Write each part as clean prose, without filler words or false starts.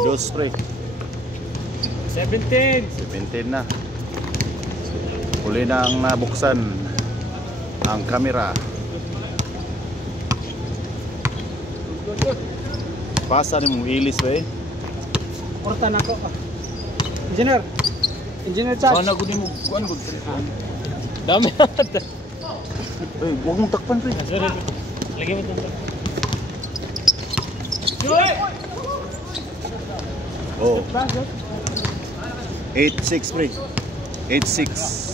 Nag-dos pre. 17. 17 na. Huli na ang nabuksan ang kamera. Pasa ni mong ilis ba eh? Orta na ko. Engineer. Engineer charge. Ano ko di mo kuan gud. Dami. Eh, huwag mong takpan pre. Lagi mo ito. Oh. 8-6 pre. 8-6.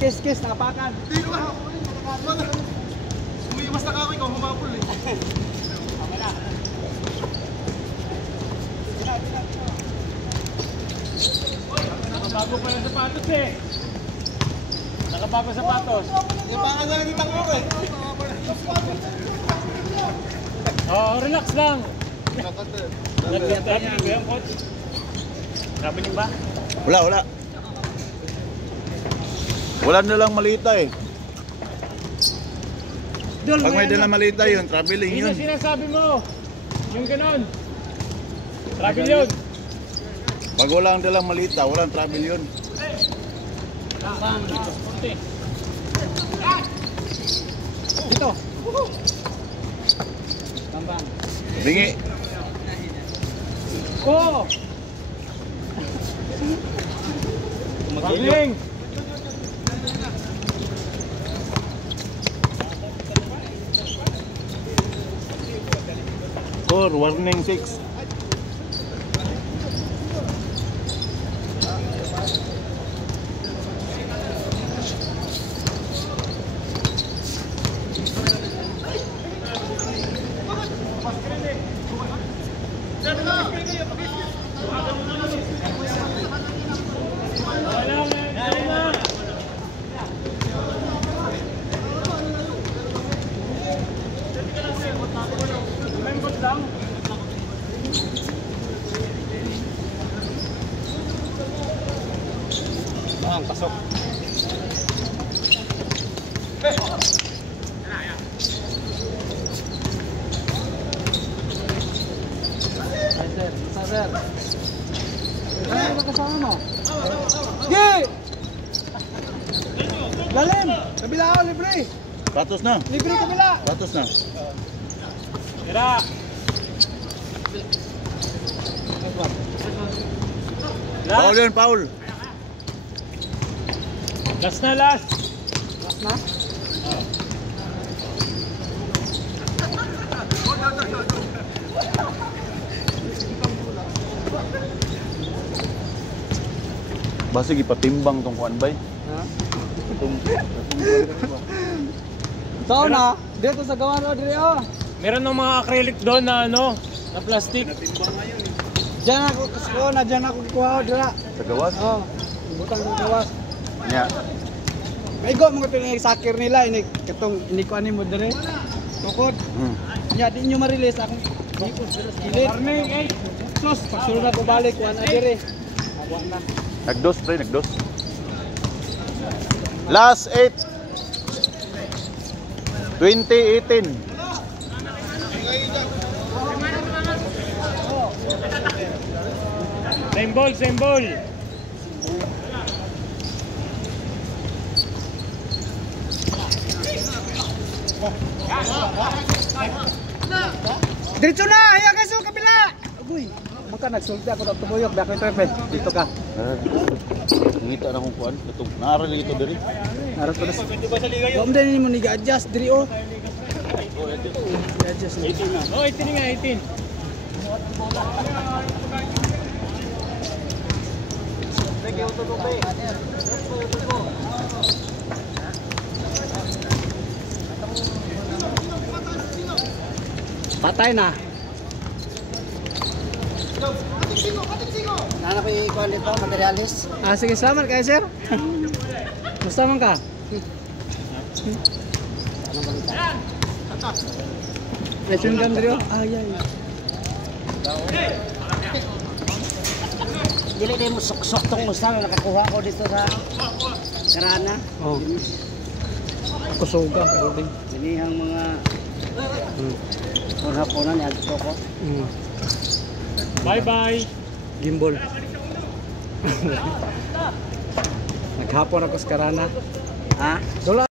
Kiss, nakapakan. Hindi ko ha. Umiiwas na kami, ikaw humapol eh. Nakabago pa yung sapatos eh. Nakabago sapatos. Baka na naging tango eh. Oh, relax lang. Nag-traffic ba yung coach? Traffic ba? Wala. Wala na lang malita eh. Pag may dala malita yun, traveling yun. Yun sinasabi mo. Yung ganon. Travel yun. Pag walang dalang malita, walang travel yun. Dito. Tambang. Bingi. Oh! Magaling! 4, warning 6. Pasok. Sir. Ano ba kasama mo? Sige! Lalim! Kabila ako, libre! Patos na. Libre kabila! Patos na. Tira! Paul yun, Paul. Last na, last! Last na? Basta gipatimbang tong kuan bay. Ha? Saan na? Dito sa gawa na dire oh. Meron ng mga acrylic doon na ano, na plastic. Natimbang ngayon eh. Diyan ako kukuha ko dira. Sa gawas? Oh. Butang ng gawas. Nya. May go mga tuloy sakir nila ini katong inikuan mo dire. Tukod. Nya di nyo ma-release akong Morning 8. Close pagsulod na ko balik kuan na dire. Awa na. Nagdos pre, nagdos. Last 8. 2018. Same ball. Diretso na, hiya kaso kabila. Agoy, maka nagsulti ako sa tumuyok, dako trepe. Dito ka. Ngita na kong kuan, katong naaral ito diri. Harap ko na. Wa mo din mo niga-adjust diri oh. I-adjust. 18 na. Oh, 18 nga, 18. Patay na. Nana ko ikuan dito, materialis. Ah, sige, salamat kayo, sir. Musta man ka? Machine gun dito? Ah, yeah. dili din mo suksok tong usa nga nakakuha ko dito sa Karana. Oh. Kusuga, boarding. Dinihang mga puna-puna ni adto ko. Bye-bye. Gimbal. Naghapon ako sa Karana. Ha? Dula